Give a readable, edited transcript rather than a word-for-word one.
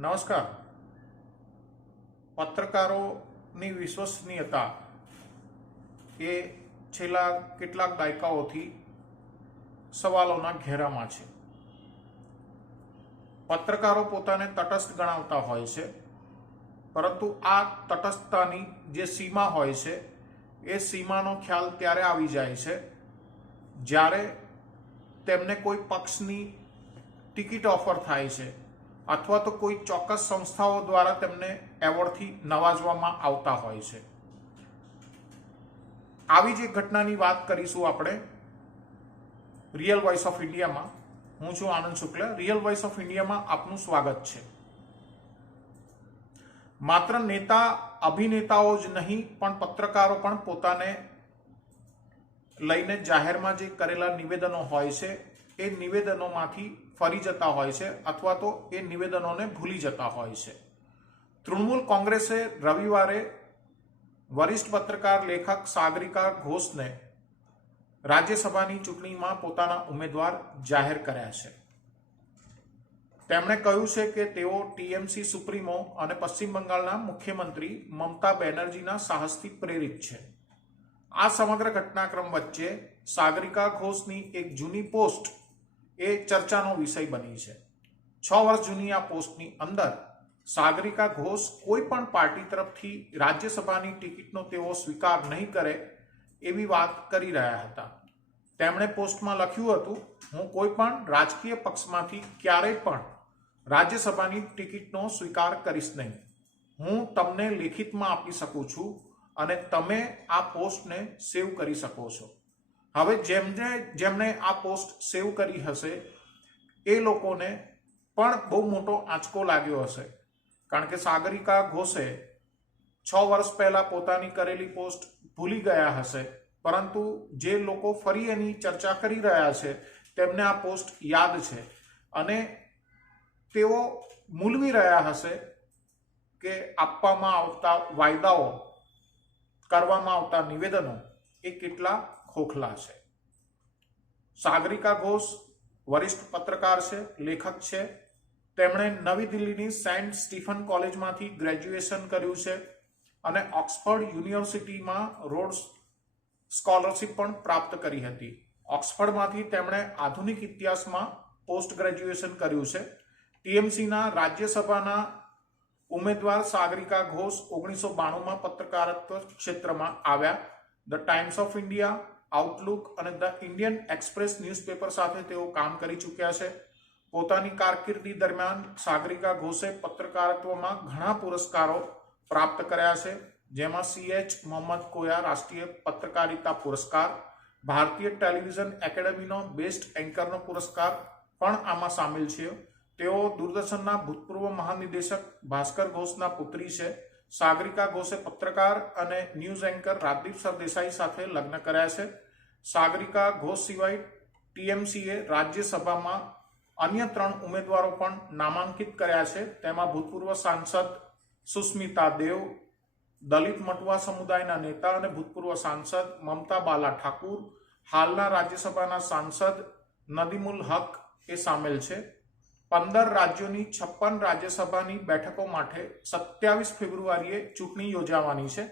નમસ્કાર. પત્રકારોની વિશ્વસનીયતા એ છેલ્લા કેટલાક દાયકાઓથી સવાલોના ઘેરામાં છે. પત્રકારો પોતાને તટસ્થ ગણાવતા હોય છે, પરંતુ આ તટસ્થતાની જે સીમા હોય છે એ સીમાનો ખ્યાલ ત્યારે આવી જાય છે જ્યારે તેમને કોઈ પક્ષની ટિકિટ ઓફર થાય છે અથવા તો કોઈ ચોક્કસ સંસ્થાઓ દ્વારા તેમને એવોર્ડથી નવાજવામાં આવતા હોય છે. આવી જ એક ઘટનાની વાત કરીશું આપણે રિયલ વોઇસ ઓફ ઇન્ડિયામાં. હું છું આનંદ શુક્લ. રિયલ વોઇસ ઓફ ઇન્ડિયામાં આપનું સ્વાગત છે. માત્ર નેતા અભિનેતાઓ જ નહીં પણ પત્રકારો પણ પોતાને લઈને જાહેરમાં જે કરેલા નિવેદનો હોય છે એ નિવેદનોમાંથી ફરી જતા હોય છે અથવા તો એ નિવેદનોને ભૂલી જતા હોય છે. તૃણમૂલ કોંગ્રેસે રવિવારે વરિષ્ઠ પત્રકાર લેખક સાગરિકા ઘોષને રાજ્યસભાની ચૂંટણીમાં પોતાના ઉમેદવાર જાહેર કર્યા છે. તેમણે કહ્યું છે કે તેઓ ટીએમસી સુપ્રીમો અને પશ્ચિમ બંગાળના મુખ્યમંત્રી મમતા બેનર્જીના સાહસથી પ્રેરિત છે. આ સમગ્ર ઘટનાક્રમ વચ્ચે સાગરિકા ઘોષની એક જૂની પોસ્ટ એ ચર્ચાનો વિષય બની છે. 6 વર્ષ જૂની આ પોસ્ટની અંદર સાગરિકા ઘોષ કોઈ પણ પાર્ટી તરફથી રાજ્યસભાની ટિકિટનો તેઓ સ્વીકાર નહીં કરે એવી વાત કરી રહ્યા હતા. તેમણે પોસ્ટમાં લખ્યું હતું, હું કોઈ પણ રાજકીય પક્ષમાંથી ક્યારેય પણ રાજ્યસભાની ટિકિટનો સ્વીકાર કરીશ નહીં. હું તમને લેખિતમાં આપી શકું છું અને તમે આ પોસ્ટને સેવ કરી શકો છો. હવે જેમણે આ પોસ્ટ સેવ કરી હશે એ લોકોને પણ બહુ મોટો આંચકો લાગ્યો હશે, કારણ કે સાગરિકા ઘોષે 6 વર્ષ પહેલા પોતાની કરેલી પોસ્ટ ભૂલી ગયા હશે, પરંતુ જે લોકો ફરી એની ચર્ચા કરી રહ્યા છે તેમને આ પોસ્ટ યાદ છે અને તેઓ મૂલવી રહ્યા હશે કે આપવામાં આવતા વાયદાઓ, કરવામાં આવતા નિવેદનો એ કેટલા ખોખલા છે. સાગરિકા ઘોષ વરિષ્ઠ પત્રકાર છે, લેખક છે. તેમણે નવી દિલ્હીની સેન્ટ સ્ટીફન કોલેજમાંથી ગ્રેજ્યુએશન કર્યું છે અને ઓક્સફર્ડ યુનિવર્સિટીમાં રોડ્સ સ્કોલરશિપ પણ પ્રાપ્ત કરી હતી. ઓક્સફર્ડમાંથી તેમણે આધુનિક ઇતિહાસમાં પોસ્ટ ગ્રેજ્યુએશન કર્યું છે. ટીએમસીના રાજ્યસભાના ઉમેદવાર સાગરિકા ઘોષ 1992માં પત્રકારત્વ ક્ષેત્રમાં આવ્યા. The times of India, Outlook અને ધ ઇન્ડિયન એક્સપ્રેસ ન્યૂઝપેપર સાથે તેઓ કામ કરી ચૂક્યા છે. પોતાની કારકિર્દી દરમિયાન સાગરિકા ઘોષે પત્રકારત્વમાં ઘણા પુરસ્કારો પ્રાપ્ત કર્યા છે, જેમાં CH મોહમ્મદ કોયા રાષ્ટ્રીય પત્રકારિતા પુરસ્કાર, ભારતીય ટેલિવિઝન એકેડેમીનો બેસ્ટ એન્કરનો પુરસ્કાર પણ આમાં સામેલ છે. તેઓ દૂરદર્શનના ભૂતપૂર્વ મહાનિદેશક ભાસ્કર ઘોષના પુત્રી છે. સાગરિકા ઘોષે પત્રકાર અને ન્યૂઝ એન્કર રાજદીપ સરદેસાઈ સાથે લગ્ન કર્યા છે. સાગરિકા ઘોષ સિવાય ટીએમસીએ રાજ્યસભામાં અન્ય 3 ઉમેદવારો પણ નામાંકિત કર્યા છે. તેમાં ભૂતપૂર્વ સાંસદ સુસ્મિતા દેવ, દલિત મટુઆ સમુદાયના નેતા અને ભૂતપૂર્વ સાંસદ મમતા બાલા ઠાકુર, હાલના રાજ્યસભાના સાંસદ નદીમુલ હક એ સામેલ છે. 15 રાજ્યોની 56 રાજ્યસભાની બેઠકો માટે 27 ફેબ્રુઆરીએ ચૂંટણી યોજાવાની છે.